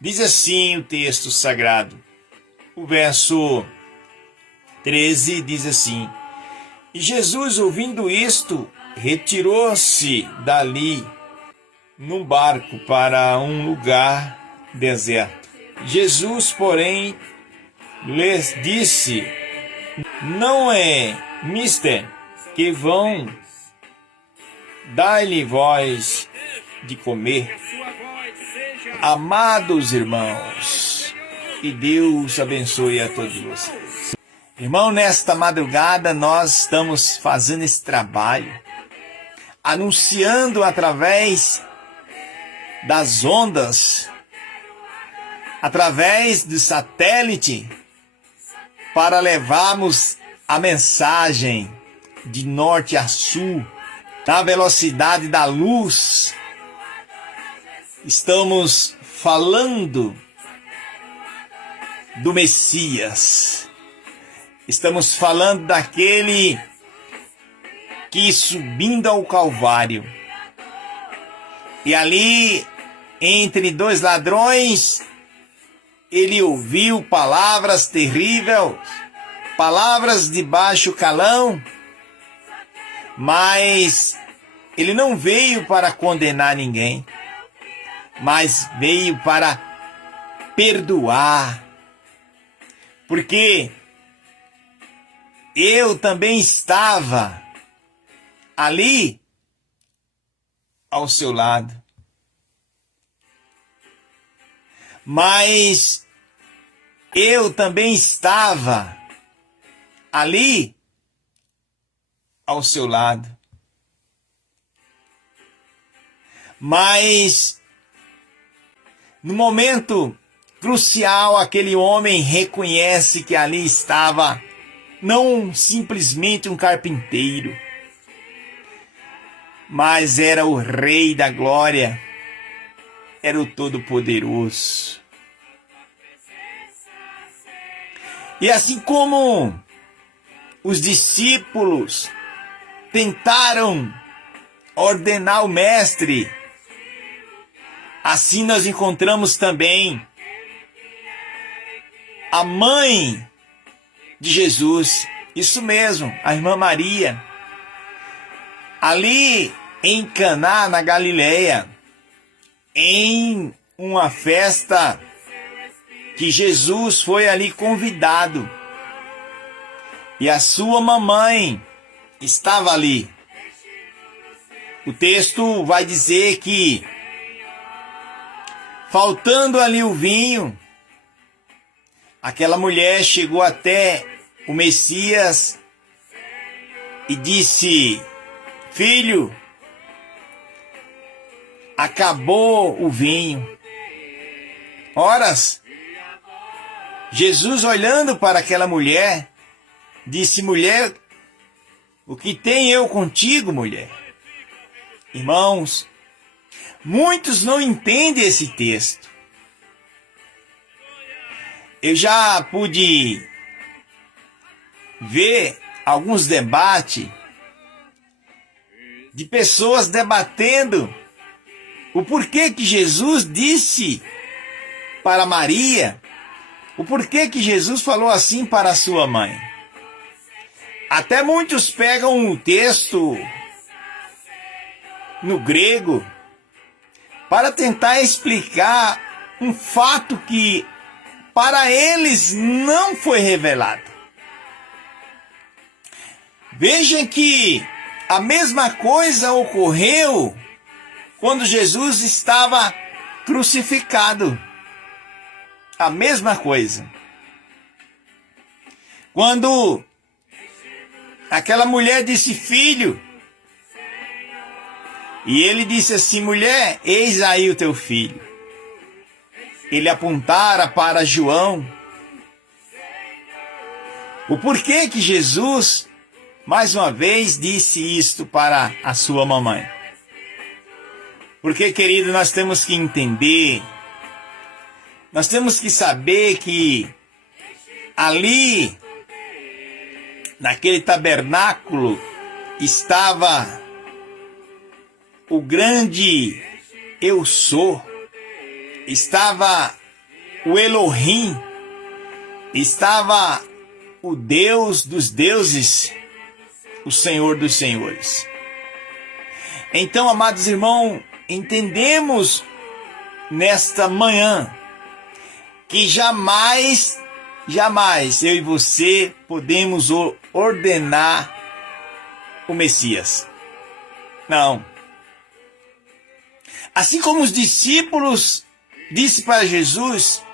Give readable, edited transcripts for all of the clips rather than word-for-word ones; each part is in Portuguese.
Diz assim o texto sagrado. O verso 13 diz assim: E Jesus, ouvindo isto, retirou-se dali num barco para um lugar deserto. Jesus, porém, lhes disse: Não é mister que vão dar-lhe vós de comer. Amados irmãos, que Deus abençoe a todos vocês. Irmão, nesta madrugada nós estamos fazendo esse trabalho, anunciando através das ondas, através do satélite, para levarmos a mensagem de norte a sul, na velocidade da luz. Estamos falando do Messias. Estamos falando daquele que, subindo ao Calvário, e ali, entre dois ladrões, ele ouviu palavras terríveis, palavras de baixo calão, mas ele não veio para condenar ninguém, mas veio para perdoar. Porque eu também estava ali ao seu lado. Mas eu também estava ali ao seu lado. Mas no momento crucial, aquele homem reconhece que ali estava não simplesmente um carpinteiro, mas era o Rei da Glória, era o Todo-Poderoso. E assim como os discípulos tentaram ordenar o Mestre, assim nós encontramos também a mãe de Jesus, isso mesmo, a irmã Maria, ali em Caná, na Galileia, em uma festa que Jesus foi ali convidado, e a sua mamãe estava ali. O texto vai dizer que, faltando ali o vinho, aquela mulher chegou até o Messias e disse: Filho, acabou o vinho. Horas, Jesus, olhando para aquela mulher, disse: Mulher, o que tenho eu contigo, mulher? Irmãos, muitos não entendem esse texto. Eu já pude ver alguns debates de pessoas debatendo o porquê que Jesus disse para Maria, o porquê que Jesus falou assim para a sua mãe. Até muitos pegam o texto no grego para tentar explicar um fato que para eles não foi revelado. Vejam que a mesma coisa ocorreu quando Jesus estava crucificado. A mesma coisa. Quando aquela mulher disse: Filho, e ele disse assim: Mulher, eis aí o teu filho. Ele apontara para João. O porquê que Jesus, mais uma vez, disse isto para a sua mamãe? Porque, querido, nós temos que entender, nós temos que saber que ali, naquele tabernáculo, estava o grande Eu Sou, estava o Elohim, estava o Deus dos deuses, o Senhor dos senhores. Então, amados irmãos, entendemos nesta manhã que jamais eu e você podemos ordenar o Messias. Não. Assim como os discípulos disse para Jesus: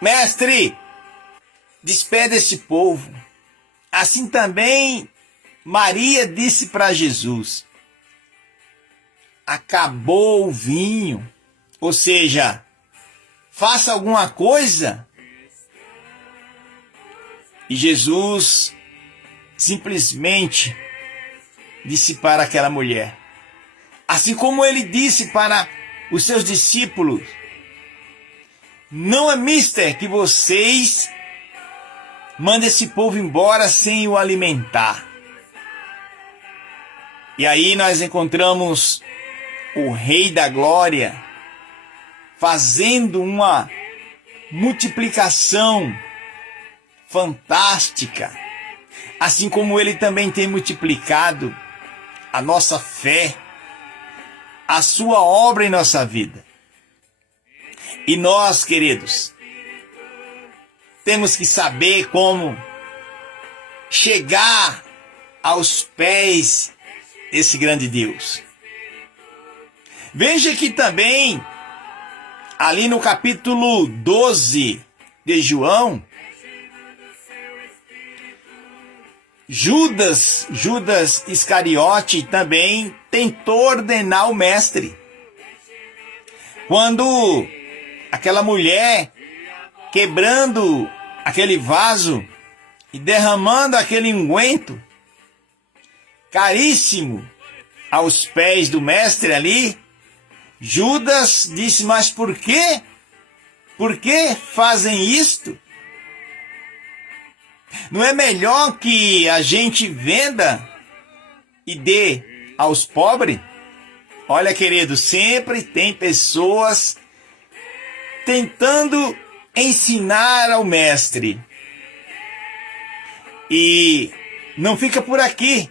Mestre, despede este povo. Assim também Maria disse para Jesus: acabou o vinho. Ou seja, faça alguma coisa. E Jesus simplesmente disse para aquela mulher, assim como ele disse para os seus discípulos: não é mister que vocês mandem esse povo embora sem o alimentar. E aí nós encontramos o Rei da Glória fazendo uma multiplicação fantástica, assim como ele também tem multiplicado a nossa fé, a sua obra em nossa vida. E nós, queridos, temos que saber como chegar aos pés desse grande Deus. Veja que também, ali no capítulo 12 de João, Judas Iscariote também tentou ordenar o mestre. Quando aquela mulher, quebrando aquele vaso e derramando aquele unguento caríssimo aos pés do mestre ali, Judas disse: mas por quê? Por que fazem isto? Não é melhor que a gente venda e dê aos pobres? Olha, querido, sempre tem pessoas tentando ensinar ao mestre. E não fica por aqui.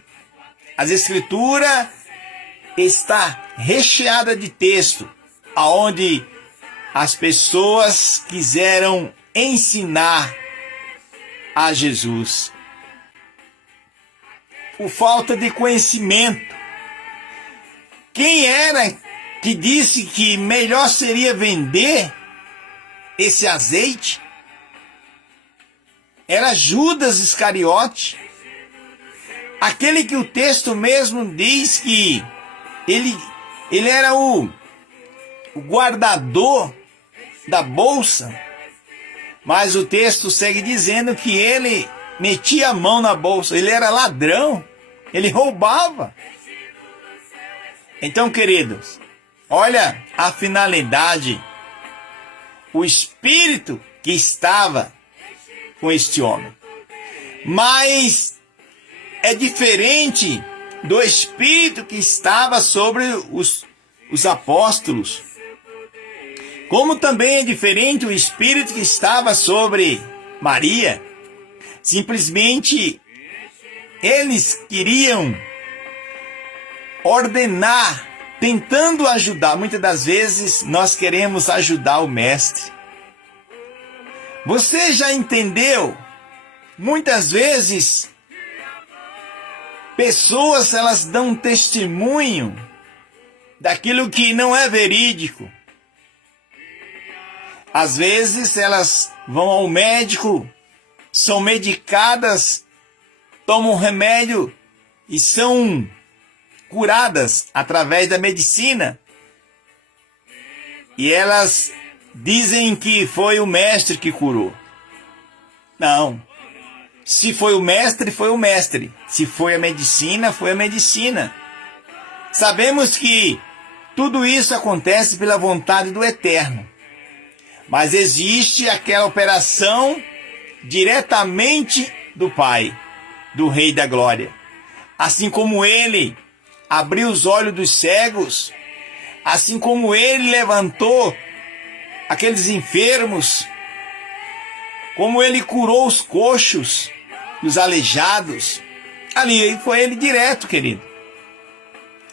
As Escrituras está recheada de texto aonde as pessoas quiseram ensinar a Jesus. Por falta de conhecimento. Quem era que disse que melhor seria vender esse azeite? Era Judas Iscariote. Aquele que o texto mesmo diz que ele era o guardador da bolsa. Mas o texto segue dizendo que ele metia a mão na bolsa. Ele era ladrão. Ele roubava. Então, queridos, olha a finalidade. O espírito que estava com este homem. Mas é diferente do espírito que estava sobre os apóstolos. Como também é diferente o espírito que estava sobre Maria. Simplesmente eles queriam ordenar, tentando ajudar. Muitas das vezes nós queremos ajudar o mestre. Você já entendeu? Muitas vezes pessoas, elas dão testemunho daquilo que não é verídico. Às vezes elas vão ao médico, são medicadas, tomam remédio e são curadas através da medicina. E elas dizem que foi o mestre que curou. Não. Se foi o mestre, foi o mestre. Se foi a medicina, foi a medicina. Sabemos que tudo isso acontece pela vontade do Eterno. Mas existe aquela operação diretamente do Pai, do Rei da Glória. Assim como ele abriu os olhos dos cegos, assim como ele levantou aqueles enfermos como ele curou os coxos, os aleijados. Ali foi ele direto, querido.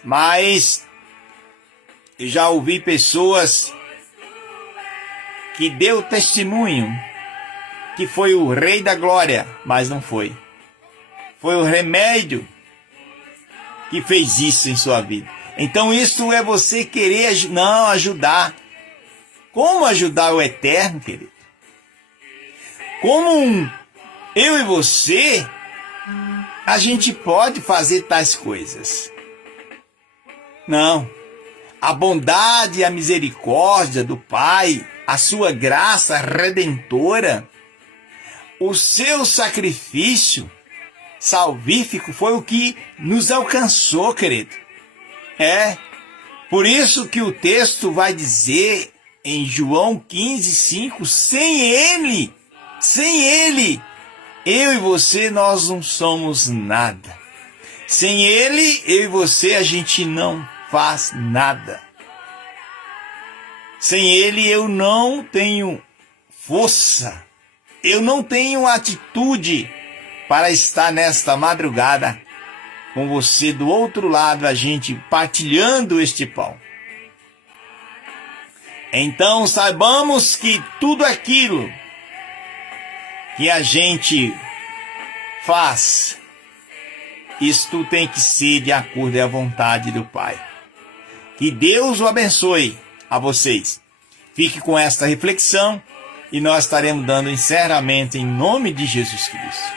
Mas eu já ouvi pessoas que deu testemunho que foi o Rei da Glória, mas não foi. Foi o remédio que fez isso em sua vida. Então isso é você querer não ajudar. Como ajudar o eterno, querido? Como eu e você, a gente pode fazer tais coisas? Não. A bondade e a misericórdia do Pai, a sua graça redentora, o seu sacrifício salvífico foi o que nos alcançou, querido. Por isso que o texto vai dizer em João 15:5, sem Ele, eu e você, nós não somos nada. Sem Ele, eu e você, a gente não faz nada. Sem Ele, eu não tenho força, eu não tenho atitude para estar nesta madrugada com você do outro lado, a gente partilhando este pão. Então saibamos que tudo aquilo que a gente faz, isto tem que ser de acordo com a vontade do Pai. Que Deus o abençoe a vocês. Fique com esta reflexão e nós estaremos dando encerramento em nome de Jesus Cristo.